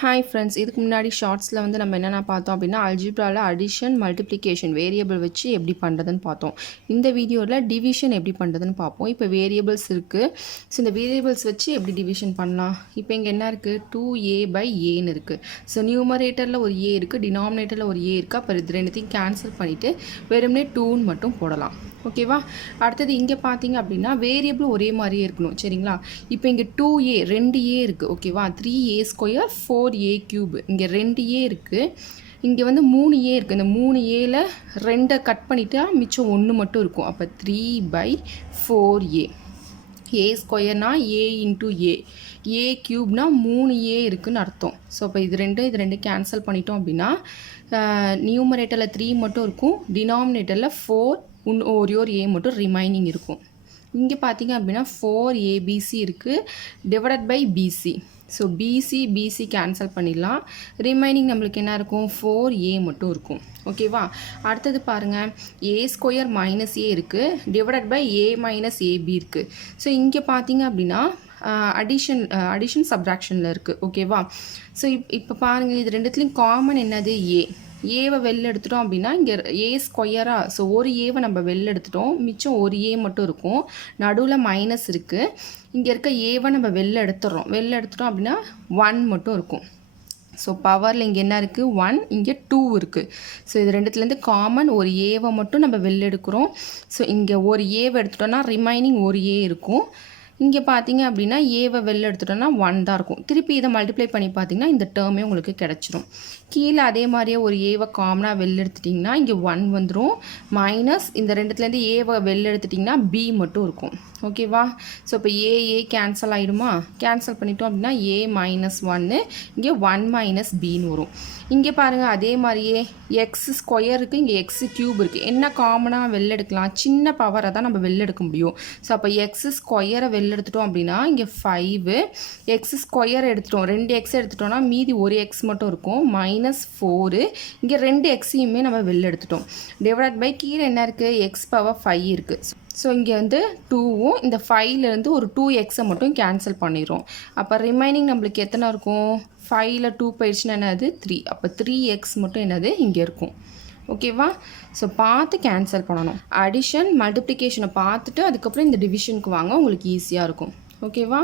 Hi friends, இதுக்கு முன்னாடி ஷார்ட்ஸில் வந்து நம்ம என்னென்ன பார்த்தோம் அப்படின்னா அல்ஜிப்ராவில் அடிஷன் மல்டிப்ளிகேஷன் வேரியபிள் வச்சு எப்படி பண்ணுறதுன்னு பார்த்தோம். இந்த வீடியோவில் டிவிஷன் எப்படி பண்ணுறதுன்னு பார்ப்போம். இப்போ வேரியபிள்ஸ் இருக்குது. ஸோ இந்த வேரியபிள்ஸ் வச்சு எப்படி டிவிஷன் பண்ணலாம். இப்போ இங்கே என்ன இருக்குது, 2a/aன்னு இருக்குது. ஸோ நியூமரேட்டரில் ஒரு a இருக்குது, டினாமினேட்டரில் ஒரு a இருக்குது. அப்போ இது ரெண்டுத்தையும் கேன்சல் பண்ணிவிட்டு வெறுமனே 2ன்னு மட்டும் போடலாம். ஓகேவா. அடுத்தது இங்கே பார்த்தீங்க அப்படின்னா வேரியபிள் ஒரே மாதிரியே இருக்கணும். சரிங்களா. இப்போ இங்கே 2a 2a இருக்குது. ஓகேவா. 3a² 4a³ இங்கே 2a இருக்குது. இங்கே வந்து 3a இருக்குது. இந்த 3aல 2 கட் பண்ணிவிட்டா மிச்சம் 1 மட்டும் இருக்கும். அப்போ 3/4a. a²னா a × a, a³ 3a இருக்குதுன்னு அர்த்தம். ஸோ அப்போ இது ரெண்டு கேன்சல் பண்ணிட்டோம் அப்படின்னா நியூமரேட்டரில் 3 மட்டும் இருக்கும், டினாமினேட்டரில் 4 ஒரே ஒரு a மட்டும் ரிமைனிங் இருக்கும். இங்கே பார்த்தீங்க அப்படின்னா 4abc இருக்குது divided by bc. So bc cancel பண்ணிடலாம். ரிமைனிங் நம்மளுக்கு என்ன இருக்கும், 4a மட்டும் இருக்கும். ஓகேவா. அடுத்தது பாருங்கள், a² - a இருக்குது டிவைடட் பை a - ab இருக்குது. ஸோ இங்கே பார்த்தீங்க அப்படின்னா அடிஷன் சப்ராக்ஷனில் இருக்குது. ஓகேவா. ஸோ இப்போ பாருங்கள், இது ரெண்டுத்துலேயும் காமன் என்னது, ஏவை வெளில எடுத்துட்டோம் அப்படின்னா இங்கே a². ஸோ ஒரு ஏவை நம்ம வெளில எடுத்துட்டோம், மிச்சம் ஒரு a மட்டும் இருக்கும். நடுவில் மைனஸ் இருக்குது. இங்கே இருக்க ஏவை நம்ம வெளில எடுத்துட்டோம் அப்படின்னா 1 மட்டும் இருக்கும். ஸோ பவரில் இங்கே என்ன இருக்குது, 1, இங்கே 2 இருக்குது. ஸோ இது ரெண்டுத்துலேருந்து காமன் ஒரு ஏவை மட்டும் நம்ம வெளில எடுக்கிறோம். ஸோ இங்கே ஒரு ஏவை எடுத்துட்டோன்னா ரிமைனிங் ஒரு a இருக்கும். இங்கே பார்த்தீங்க அப்படின்னா ஏவை வெளில எடுத்துட்டோன்னா 1 தான் இருக்கும். திருப்பி இதை மல்டிப்ளை பண்ணி பார்த்தீங்கன்னா இந்த டேர்மே உங்களுக்கு கிடச்சிரும். கீழே அதே மாதிரியே ஒரு ஏவை காமனாக வெளில எடுத்துட்டிங்கன்னா இங்கே 1 வந்துடும். மைனஸ் இந்த ரெண்டுத்துலேருந்து ஏவை வெளில எடுத்துட்டிங்கன்னா b மட்டும் இருக்கும். ஓகேவா. ஸோ இப்போ ஏ கேன்சல் ஆகிடுமா. கேன்சல் பண்ணிட்டோம் அப்படின்னா a - 1, இங்கே 1 - bன்னு வரும். இங்கே பாருங்கள், அதே மாதிரியே x² இருக்குது, இங்கே x³ இருக்குது. என்ன காமனாக வெளில எடுக்கலாம், சின்ன பவரை தான் நம்ம வெளில எடுக்க முடியும். ஸோ அப்போ x² வெளில எடுத்துட்டோம் அப்படின்னா இங்கே 5, x² எடுத்துட்டோம், 2x எடுத்துட்டோம்னா மீதி ஒரு x மட்டும் இருக்கும், -4. இங்கே 2xயுமே நம்ம வெளில எடுத்துட்டோம். டிவைட் பை கீழே என்ன இருக்குது, x⁵ இருக்குது. ஸோ இங்கே வந்து 2வும் இந்த 5லேருந்து ஒரு 2xஐ மட்டும் கேன்சல் பண்ணிடுறோம். அப்போ ரிமைனிங் நம்மளுக்கு எத்தனை இருக்கும், 5ல் 2 போயிடுச்சுன்னா என்னது, 3. அப்போ 3x மட்டும் என்னது இங்கே இருக்கும். ஓகேவா. ஸோ பார்த்து கேன்சல் பண்ணணும். அடிஷன் மல்டிப்ளிகேஷனை பார்த்துட்டு அதுக்கப்புறம் இந்த டிவிஷனுக்கு வாங்க, உங்களுக்கு ஈஸியாக இருக்கும். ஓகேவா.